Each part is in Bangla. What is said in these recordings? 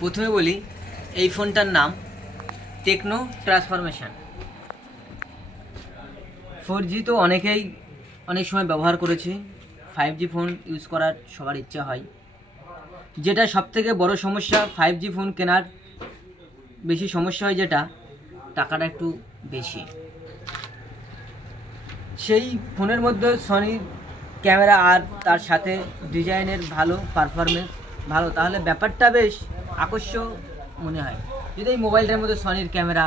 প্রথমে বলি এই ফোনটার নাম টেকনো ট্রান্সফরমেশন। 4G তো অনেকেই অনেক সময় ব্যবহার করেছে, 5G ফোন ইউজ করার সবার ইচ্ছা হয়। যেটা সবথেকে বড় সমস্যা 5G ফোন কেনার বেশি সমস্যা হয়, যেটা টাকাটা একটু বেশি। সেই ফোনের মধ্যে সনির ক্যামেরা আর তার সাথে ডিজাইনের ভালো পারফরমেন্স ভালো, তাহলে ব্যাপারটা বেশ আকর্ষক মনে হয়। যদি এই মোবাইলটার মধ্যে সনির ক্যামেরা,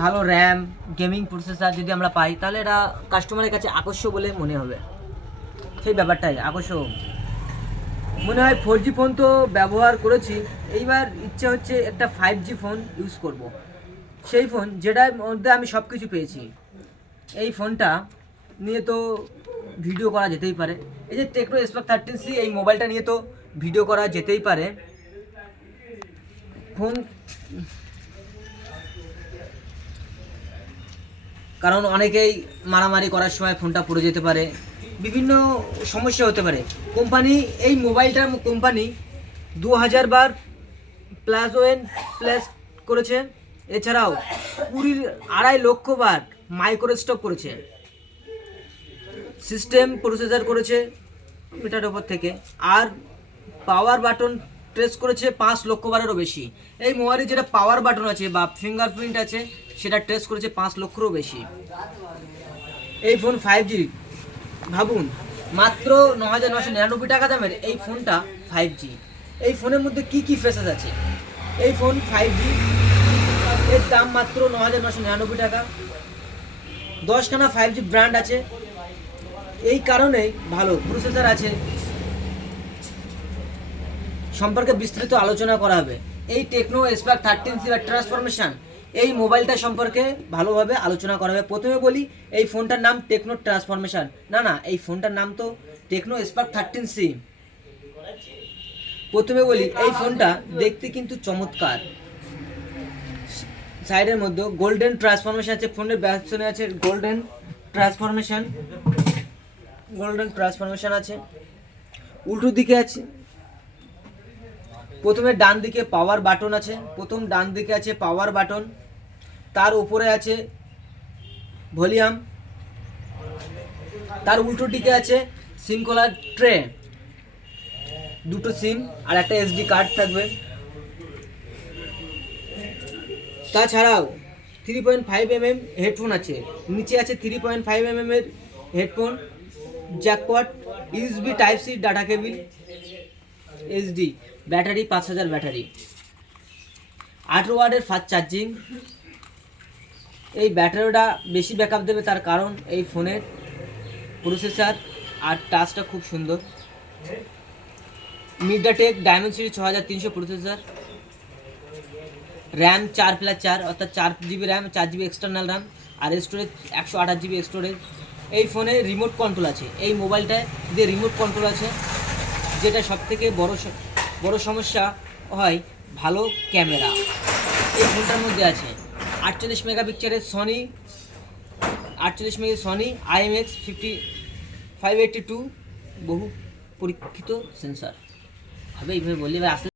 ভালো র্যাম, গেমিং প্রসেসর যদি আমরা পাই, তাহলে এটা কাস্টমারের কাছে আকর্ষক বলে মনে হবে। সেই ব্যাপারটাই আকর্ষক মনে হয়। 4G ফোন তো ব্যবহার করেছি, এইবার ইচ্ছে হচ্ছে একটা 5G ফোন ইউজ করব। সেই ফোন যেটার মধ্যে আমি সব কিছু পেয়েছি। এই ফোনটা নিয়ে তো ভিডিও করা যেতেই পারে। এই যে টেকনো স্পার্ক 13C, এই মোবাইলটা নিয়ে তো ভিডিও করা যেতেই পারে। ফোন কারণ অনেকেই মারামারি করার সময় ফোনটা পড়ে যেতে পারে, বিভিন্ন সমস্যা হতে পারে। কোম্পানি এই মোবাইলটার কোম্পানি 2000 বার প্লাস ওয়েন প্লাস করেছে, এছাড়াও 2.5 লক্ষ বার মাইক্রো স্টপ করেছে, সিস্টেম প্রসেসর করেছে মিটার ওপর থেকে, আর পাওয়ার বাটন প্রেস করেছে 5 লক্ষ বারেরও বেশি। এই মোবাইলে যেটা পাওয়ার বাটন আছে বা ফিঙ্গারপ্রিন্ট আছে, সেটা ট্রেস করেছে 5 লক্ষেরও বেশি। এই ফোন 5G, ভাবুন, মাত্র 9,999 টাকা দামের এই ফোনটা 5G। এই ফোনের মধ্যে কি কি ফিচার্স আছে? এই ফোন 5G, এর দাম মাত্র 9,999 টাকা। 10খানা 5G ব্র্যান্ড আছে, এই কারণেই ভালো প্রসেসর আছে। সম্পর্কে বিস্তারিত আলোচনা করা হবে। এই টেকনো স্পার্ক 13C বা ট্রান্সফরমেশন, এই মোবাইলটা সম্পর্কে ভালোভাবে আলোচনা করা হবে। প্রথমে বলি এই ফোনটার নাম টেকনো ট্রান্সফরমেশন, না, এই ফোনটার নাম তো টেকনো স্পার্ক 13C। প্রথমে বলি এই ফোনটা দেখতে কিন্তু চমৎকার। সাইডের মধ্যে গোল্ডেন ট্রান্সফরমেশন আছে, ফোনের ব্যাকসাইডে আছে গোল্ডেন ট্রান্সফরমেশন আছে। উল্টো দিকে আছে, প্রথমে ডান দিকে পাওয়ার বাটন আছে, ডান দিকে আছে পাওয়ার বাটন, তার উপরে আছে ভলিউম, তার উল্টো দিকে আছে সিম খোলার ট্রে, দুটো সিম আর একটা SD কার্ড থাকবে। তাছাড়াও 3.5mm হেডফোন আছে, নিচে আছে 3.5mm এর headphone jackpot, USB type C data cable, SD battery 5000 battery, 18 ওয়াটের ফাস্ট চার্জিং। এই ব্যাটারিটা বেশি ব্যাকআপ দেবে, তার কারণ এই ফোনের প্রসেসর আর টাচটা খুব সুন্দর। মিডিয়াটেক ডায়মেনসিটি 6300 প্রসেসর, র্যাম 4+4 অর্থাৎ 4GB RAM, 4GB external RAM, আর স্টোরেজ 128GB স্টোরেজ। এই ফোনে রিমোট কন্ট্রোল আছে, এই মোবাইলটায় যে রিমোট কন্ট্রোল আছে, যেটা সবথেকে বড় সমস্যা হয় ভালো ক্যামেরা এই ফোনটার মধ্যে আছে। 48 মেগাপিক্সেলের সনি IMX582 বহু পরীক্ষিত সেন্সর হবে। এইভাবে বললে আস্তে